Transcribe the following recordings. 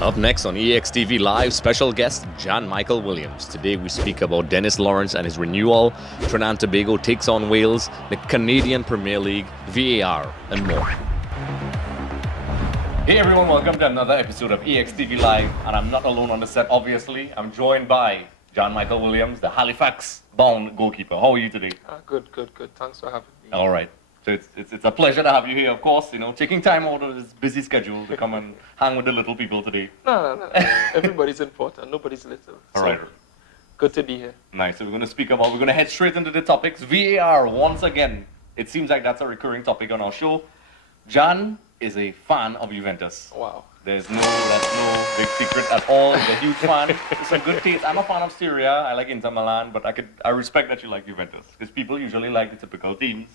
Up next on EXTV Live, special guest John Michael Williams. Today we speak about Dennis Lawrence and his renewal, Trinidad and Tobago takes on Wales, the Canadian Premier League, VAR, and more. Hey everyone, welcome to another episode of EXTV Live, and I'm not alone on the set, obviously. I'm joined by John Michael Williams, the Halifax-bound goalkeeper. How are you today? Good. Thanks for having me. All right. So it's a pleasure to have you here, of course, taking time out of this busy schedule to come and hang with the little people today. No. Everybody's important. Nobody's little. All right. Good to be here. Nice. So we're going to head straight into the topics. VAR, once again. It seems like that's a recurring topic on our show. John is a fan of Juventus. Wow. That's no big secret at all. He's a huge fan. It's a good taste. I'm a fan of Syria. I like Inter Milan, but I respect that you like Juventus. Because people usually like the typical teams.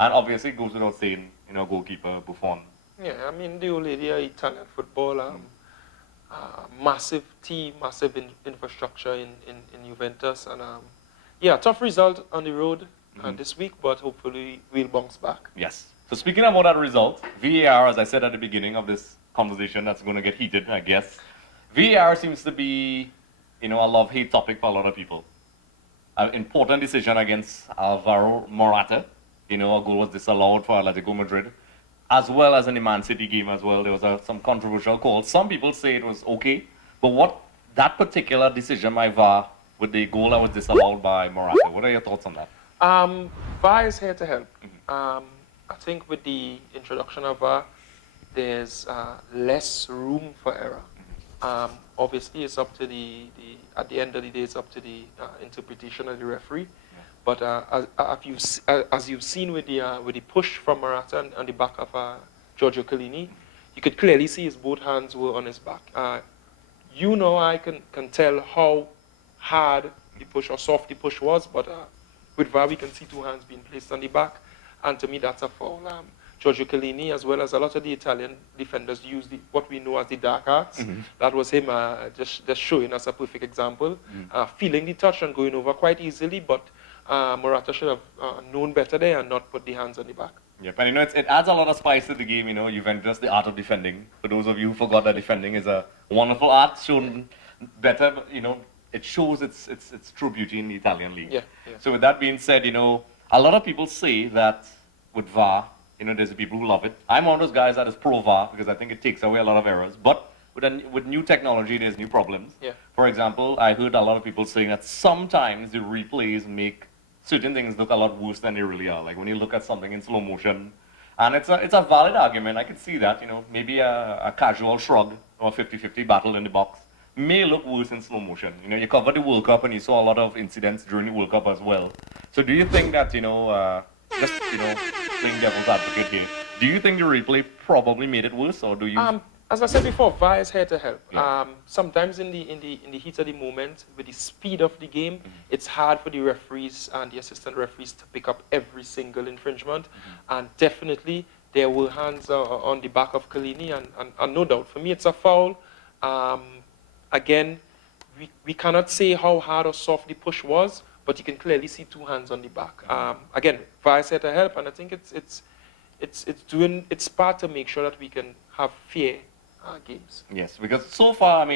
And obviously it goes without saying, goalkeeper, Buffon. Yeah, I mean, the old lady, Italian football, massive team, massive infrastructure in Juventus. And yeah, tough result on the road this week, but hopefully we'll bounce back. Yes. So speaking about that result, VAR, as I said at the beginning of this conversation that's going to get heated, I guess, VAR seems to be, a love-hate topic for a lot of people. An important decision against Alvaro Morata. A goal was disallowed for Atletico Madrid, as well as in the Man City game as well. There was some controversial calls. Some people say it was okay, but that particular decision by VAR with the goal that was disallowed by Morata, what are your thoughts on that? VAR is here to help. I think with the introduction of VAR, there's less room for error. Obviously, it's up to at the end of the day, it's up to the interpretation of the referee. But as you've seen with the push from Morata on the back of Giorgio Chiellini, you could clearly see his both hands were on his back. I can tell how hard the push or soft the push was, but with VAR we can see two hands being placed on the back, and to me that's a foul. Giorgio Chiellini, as well as a lot of the Italian defenders, use what we know as the dark arts. That was him just showing us a perfect example, feeling the touch and going over quite easily, but Morata should have known better there and not put the hands on the back. Yep, and it adds a lot of spice to the game, Juventus, the art of defending. For those of you who forgot that defending is a wonderful art, shown better, but, it shows its true beauty in the Italian league. Yeah. So with that being said, a lot of people say that with VAR, there's the people who love it. I'm one of those guys that is pro VAR because I think it takes away a lot of errors. But with new technology, there's new problems. Yeah. For For example, I heard a lot of people saying that sometimes the replays make certain things look a lot worse than they really are. Like when you look at something in slow motion, and it's a valid argument. I can see that, maybe a casual shrug or a 50-50 battle in the box may look worse in slow motion. You covered the World Cup and you saw a lot of incidents during the World Cup as well. So do you think that, just, playing devil's advocate here, do you think the replay probably made it worse, or do you? As I said before, VAR is here to help. Yeah. Sometimes in the heat of the moment, with the speed of the game, it's hard for the referees and the assistant referees to pick up every single infringement. And definitely, there were hands on the back of Chiellini, and no doubt, for me, it's a foul. Again, we cannot say how hard or soft the push was, but you can clearly see two hands on the back. Again, VAR is here to help, and I think it's doing its part to make sure that we can have fair games. Yes, because so far,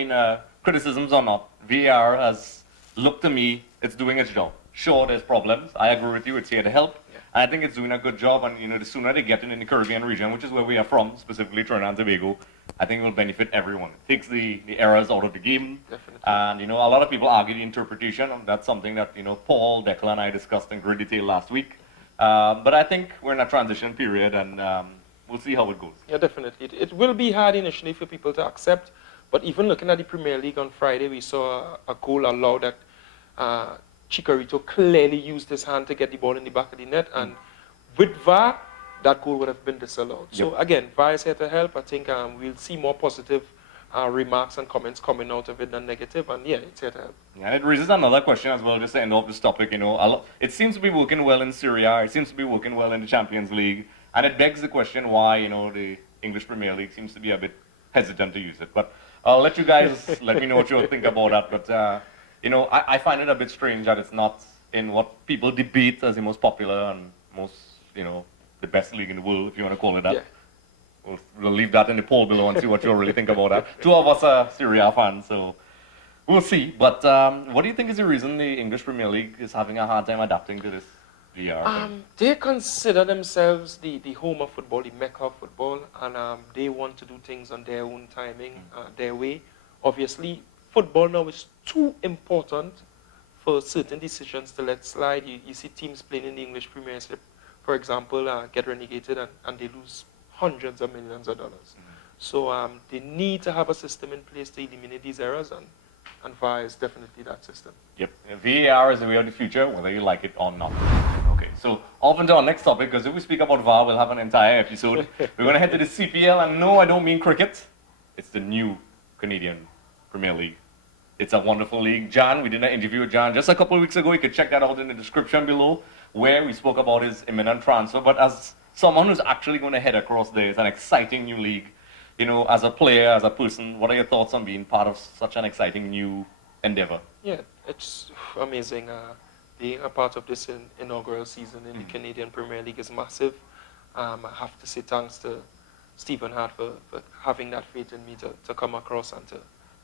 criticisms or not, VAR has looked to me, it's doing its job. Sure, there's problems. I agree with you, it's here to help. Yeah. And I think it's doing a good job, and the sooner they get in the Caribbean region, which is where we are from, specifically Trinidad and Tobago, I think it will benefit everyone. It takes the errors out of the game. Definitely. And, a lot of people argue the interpretation, and that's something that, Paul, Declan, and I discussed in great detail last week. But I think we're in a transition period, and we'll see how it goes. Yeah, definitely. It will be hard initially for people to accept, but even looking at the Premier League on Friday, we saw a goal allowed that Chicharito clearly used his hand to get the ball in the back of the net, and with VAR, that goal would have been disallowed. Yep. So again, VAR is here to help. I think we'll see more positive remarks and comments coming out of it than negative, and yeah, it's here to help. Yeah, and it raises another question as well, just to end off this topic, it seems to be working well in Syria, it seems to be working well in the Champions League, and it begs the question why, the English Premier League seems to be a bit hesitant to use it. But I'll let you guys let me know what you think about that. But, I find it a bit strange that it's not in what people debate as the most popular and most, the best league in the world, if you want to call it that. Yeah. We'll leave that in the poll below and see what you really think about that. Two of us are Serie A fans, so we'll see. But what do you think is the reason the English Premier League is having a hard time adapting to this VR thing? They consider themselves the home of football, the mecca of football, and they want to do things on their own timing, their way. Obviously, football now is too important for certain decisions to let slide. You see teams playing in the English Premier League, for example, get relegated and they lose hundreds of millions of dollars. So they need to have a system in place to eliminate these errors, and VAR is definitely that system. Yep, VAR is the way of the future, whether you like it or not. Okay, so off into our next topic, because if we speak about VAR, we'll have an entire episode. We're going to head to the CPL, and no, I don't mean cricket. It's the new Canadian Premier League. It's a wonderful league. Jan, we did an interview with Jan just a couple of weeks ago. You could check that out in the description below, where we spoke about his imminent transfer. But as someone who's actually going to head across there, it's an exciting new league. You know, as a player, as a person, what are your thoughts on being part of such an exciting new endeavor? Yeah, it's amazing. Being a part of this inaugural season in the Canadian Premier League is massive. I have to say thanks to Stephen Hart for having that faith in me to come across and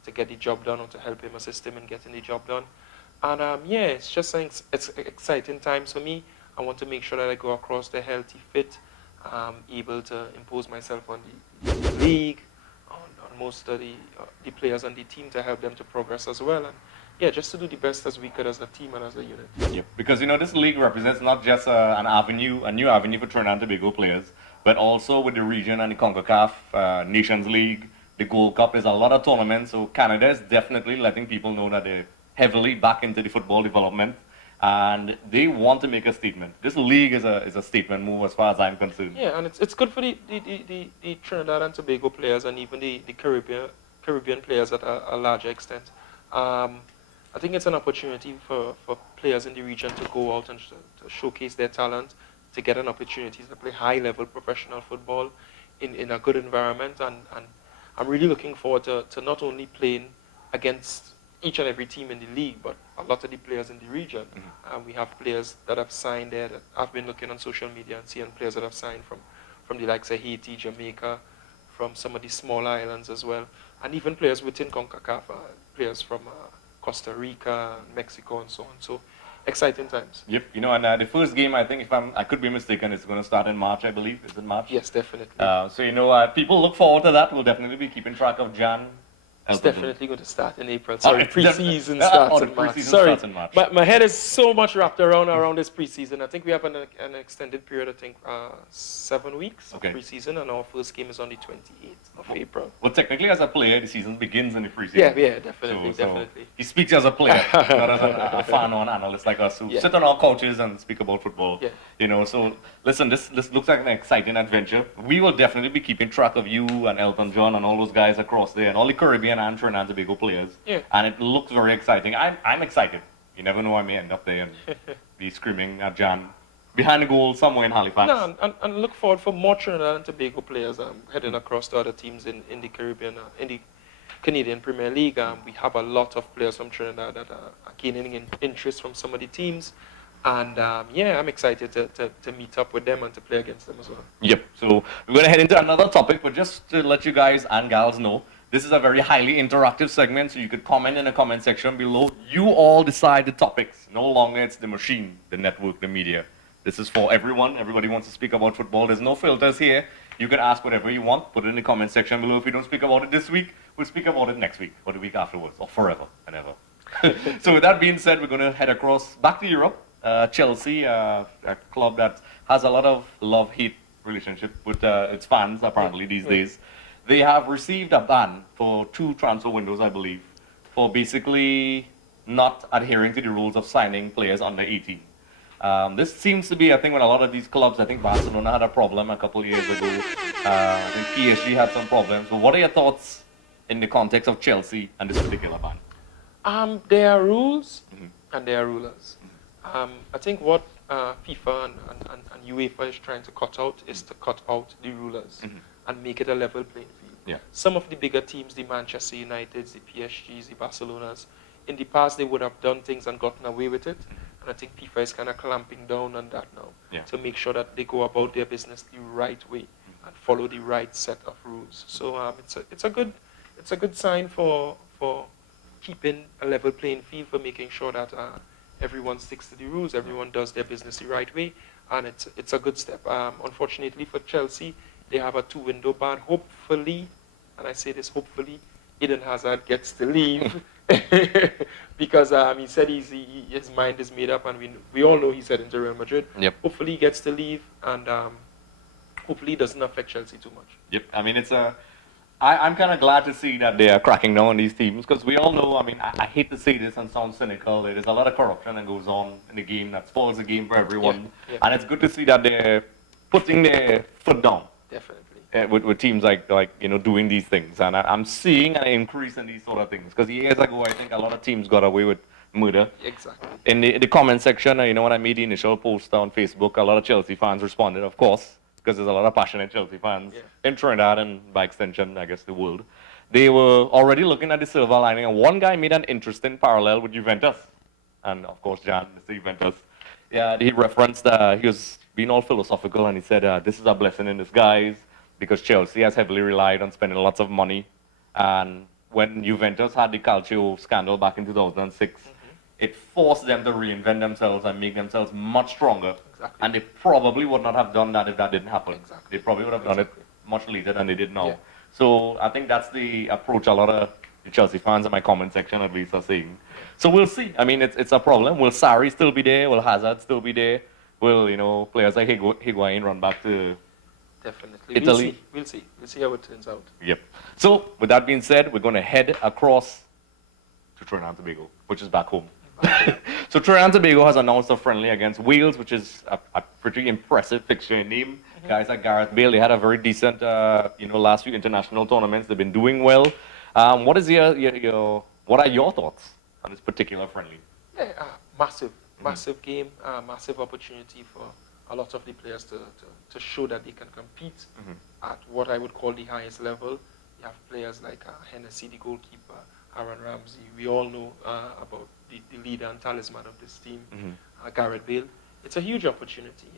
to get the job done, or to help him, assist him in getting the job done. And yeah, it's just it's exciting times for me. I want to make sure that I go across there healthy, fit, able to impose myself on the league, on most of the players on the team, to help them to progress as well. And yeah, just to do the best as we could as a team and as a unit. Yep. Because you know, this league represents not just a new avenue for Trinidad and Tobago players, but also with the region and the CONCACAF Nations League, the Gold Cup. There's a lot of tournaments, so Canada is definitely letting people know that they're heavily back into the football development, and they want to make a statement. This league is a statement move as far as I'm concerned. Yeah, and it's good for the Trinidad and Tobago players, and even the Caribbean players at a larger extent. I think it's an opportunity for players in the region to go out and to showcase their talent, to get an opportunity to play high-level professional football in a good environment. And I'm really looking forward to not only playing against each and every team in the league, but a lot of the players in the region. We have players that have signed there that I've been looking on social media and seeing players that have signed from the likes of Haiti, Jamaica, from some of the smaller islands as well, and even players within CONCACAF, players from Costa Rica, Mexico, and so on. So exciting times. Yep, you know, and the first game, I think, I could be mistaken, it's going to start in March, I believe. Is it March? Yes, definitely. So, you know, people look forward to that. We'll definitely be keeping track of Jan. It's definitely going to start in April. Sorry, pre-season starts in March. Sorry, my head is so much wrapped around this pre-season. I think we have an extended period, I think 7 weeks of pre-season, and our first game is on the 28th of April. Well, technically, as a player, the season begins in the pre-season. Yeah, definitely, definitely. He speaks as a player, not as a fan or an analyst like us who sit on our couches and speak about football. Yeah. You know, so listen, this looks like an exciting adventure. We will definitely be keeping track of you and Elton John and all those guys across there and all the Caribbean and Trinidad and Tobago players. Yeah. And it looks very exciting. I'm excited. You never know, I may end up there and be screaming at Jan behind the goal somewhere in Halifax. No, and look forward for more Trinidad and Tobago players heading across to other teams in the Caribbean, in the Canadian Premier League. We have a lot of players from Trinidad that are gaining interest from some of the teams. And yeah, I'm excited to meet up with them and to play against them as well. Yep, so we're going to head into another topic, but just to let you guys and gals know, this is a very highly interactive segment, so you could comment in the comment section below. You all decide the topics. No longer it's the machine, the network, the media. This is for everyone. Everybody wants to speak about football. There's no filters here. You can ask whatever you want. Put it in the comment section below. If we don't speak about it this week, we'll speak about it next week or the week afterwards or forever and ever. So with that being said, we're going to head across back to Europe. Chelsea, a club that has a lot of love-hate relationship with its fans, apparently, these days. They have received a ban for 2 transfer windows, I believe, for basically not adhering to the rules of signing players under 18. This seems to be, I think, when a lot of these clubs, I think Barcelona had a problem a couple of years ago. I think PSG had some problems. But what are your thoughts in the context of Chelsea and this particular ban? There are rules and there are rulers. I think what FIFA and UEFA is trying to cut out is to cut out the rulers and make it a level playing field. Yeah. Some of the bigger teams, the Manchester Uniteds, the PSGs, the Barcelonas, in the past they would have done things and gotten away with it. And I think FIFA is kind of clamping down on that now to make sure that they go about their business the right way. and follow the right set of rules. So it's a good sign for keeping a level playing field, for making sure that everyone sticks to the rules, everyone does their business the right way, and it's a good step. Unfortunately for Chelsea, they have a 2-window ban. Hopefully, and I say this hopefully, Eden Hazard gets to leave because he said his mind is made up, and we all know he's heading to Real Madrid. Yep. Hopefully he gets to leave, and hopefully it doesn't affect Chelsea too much. Yep. I mean, I'm kind of glad to see that they are cracking down on these teams, because we all know, I mean, I hate to say this and sound cynical, there's a lot of corruption that goes on in the game that spoils the game for everyone. Yeah. And it's good to see that they're putting their foot down. Definitely. With teams like doing these things. And I'm seeing an increase in these sort of things. Because years ago, I think a lot of teams got away with murder. Exactly. In the comment section, when I made the initial post on Facebook, a lot of Chelsea fans responded, of course, because there's a lot of passionate Chelsea fans in Trinidad and by extension, I guess, the world. They were already looking at the silver lining, and one guy made an interesting parallel with Juventus. And of course, Jan, Mr. Juventus. Yeah, he referenced, he was being all philosophical, and he said, this is a blessing in disguise, because Chelsea has heavily relied on spending lots of money. And when Juventus had the Calcio scandal back in 2006, it forced them to reinvent themselves and make themselves much stronger. Exactly. And they probably would not have done that if that didn't happen. Exactly. They probably would have done it much later than they did now. Yeah. So I think that's the approach a lot of the Chelsea fans in my comment section at least are saying. So we'll see. I mean, it's a problem. Will Sarri still be there? Will Hazard still be there? Will, players like Higuain run back to Definitely. Italy? We'll see. We'll see how it turns out. Yep. So with that being said, we're going to head across to Trinidad and Tobago, which is back home. So Trinidad and Tobago has announced a friendly against Wales, which is a pretty impressive fixture in name. Guys like Gareth Bale, they had a very decent, last few international tournaments. They've been doing well. What is what are your thoughts on this particular friendly? Yeah, massive game, massive opportunity for a lot of the players to show that they can compete at what I would call the highest level. You have players like Hennessy, the goalkeeper, Aaron Ramsey. We all know about the leader and talisman of this team, Gareth Bale. It's a huge opportunity.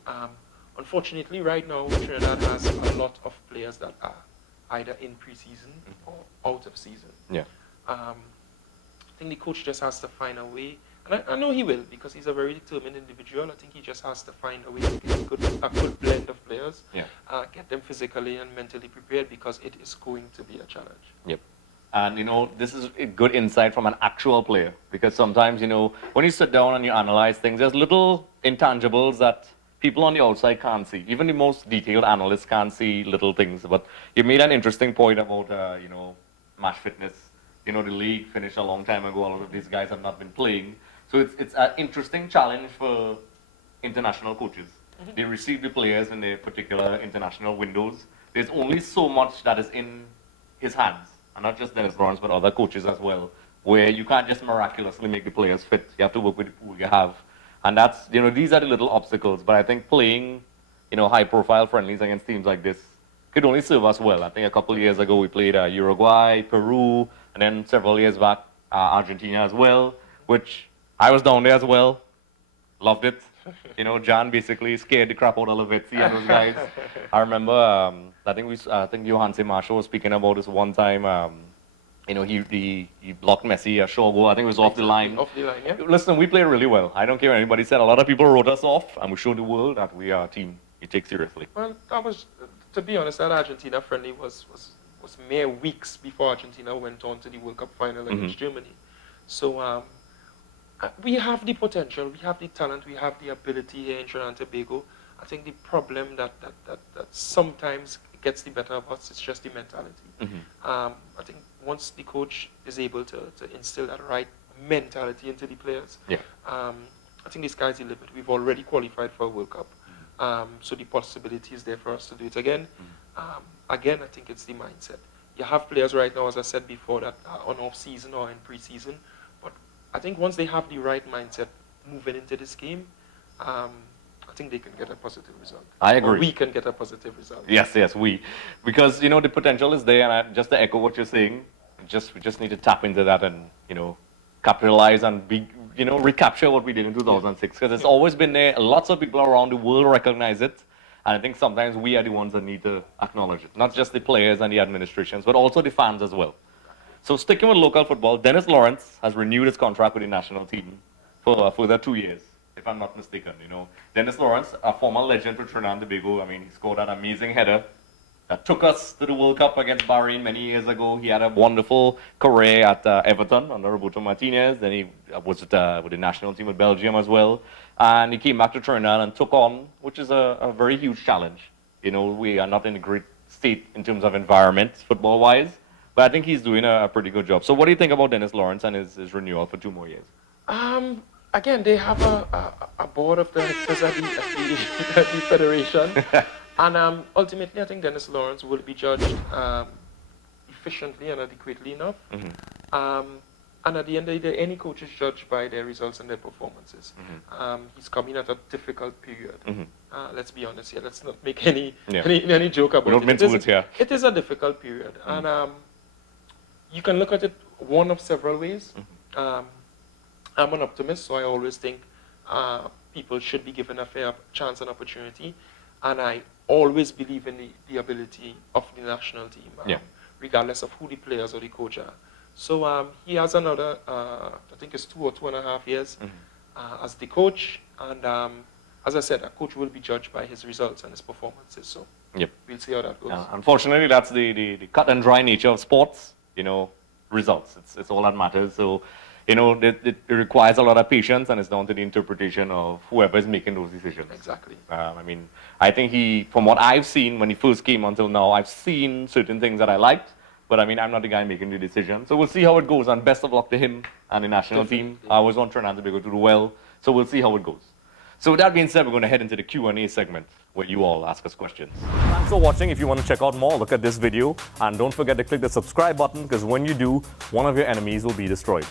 Unfortunately, right now, Trinidad has a lot of players that are either in pre-season or out of season. Yeah. I think the coach just has to find a way, and I know he will, because he's a very determined individual. I think he just has to find a way to get a good blend of players, get them physically and mentally prepared, because it is going to be a challenge. Yep. And, this is a good insight from an actual player, because sometimes, when you sit down and you analyze things, there's little intangibles that people on the outside can't see. Even the most detailed analysts can't see little things. But you made an interesting point about, match fitness. The league finished a long time ago. A lot of these guys have not been playing. So it's an interesting challenge for international coaches. They receive the players in their particular international windows. There's only so much that is in his hands. And not just Dennis Lawrence, but other coaches as well, where you can't just miraculously make the players fit. You have to work with the pool you have. And that's, these are the little obstacles. But I think playing, high-profile friendlies against teams like this could only serve us well. I think a couple of years ago we played Uruguay, Peru, and then several years back, Argentina as well, which I was down there as well. Loved it. John basically scared the crap out of Lavezzi and those guys. I remember, I think Johan Marshall was speaking about this one time. He blocked Messi a short goal. I think it was off the line. Off the line, yeah. Listen, we played really well. I don't care what anybody said. A lot of people wrote us off, and we showed the world that we are a team you take seriously. Well, that was, to be honest, that Argentina friendly was mere weeks before Argentina went on to the World Cup final against Germany. So we have the potential, we have the talent, we have the ability here in Trinidad and Tobago. I think the problem that sometimes gets the better of us is just the mentality. I think once the coach is able to instill that right mentality into the players, I think the sky's the limit. We've already qualified for a World Cup, so the possibility is there for us to do it again. Again, I think it's the mindset. You have players right now, as I said before, that are on off-season or in pre-season, but I think once they have the right mindset moving into this game, I think they can get a positive result. I agree. Or we can get a positive result. Yes, we. Because, the potential is there, and just to echo what you're saying, we just need to tap into that and, capitalize and recapture what we did in 2006. Because it's always been there. Lots of people around the world recognize it. And I think sometimes we are the ones that need to acknowledge it. Not just the players and the administrations, but also the fans as well. So sticking with local football, Dennis Lawrence has renewed his contract with the national team for a further 2 years, if I'm not mistaken. You know, Dennis Lawrence, a former legend for Trinidad Tobago. I mean, he scored an amazing header that took us to the World Cup against Bahrain many years ago. He had a wonderful career at Everton under Roberto Martinez. Then he was with the national team with Belgium as well. And he came back to Trinidad and took on, which is a very huge challenge. You know, we are not in a great state in terms of environment, football-wise. But I think he's doing a pretty good job. So what do you think about Dennis Lawrence and his renewal for 2 more years? Again, they have a board of directors at the federation. And ultimately, I think Dennis Lawrence will be judged efficiently and adequately enough. And at the end of the day, any coach is judged by their results and their performances. He's coming at a difficult period. Let's be honest here. Let's not make any joke about it. It is a difficult period. And you can look at it one of several ways. I'm an optimist, so I always think people should be given a fair chance and opportunity. And I always believe in the ability of the national team, regardless of who the players or the coach are. So he has another, I think it's 2 or 2.5 years as the coach. And as I said, a coach will be judged by his results and his performances. So we'll see how that goes. Unfortunately, that's the cut and dry nature of sports. You know, results. It's all that matters. So, you know, it requires a lot of patience, and it's down to the interpretation of whoever is making those decisions. Exactly. I mean, I think from what I've seen when he first came until now, I've seen certain things that I liked, but I mean, I'm not the guy making the decision. So we'll see how it goes, and best of luck to him and the national team. I was on Trinidad Tobago to do well, so we'll see how it goes. So with that being said, we're going to head into the Q&A segment where you all ask us questions. Thanks for watching. If you want to check out more, look at this video, and don't forget to click the subscribe button, because when you do, one of your enemies will be destroyed.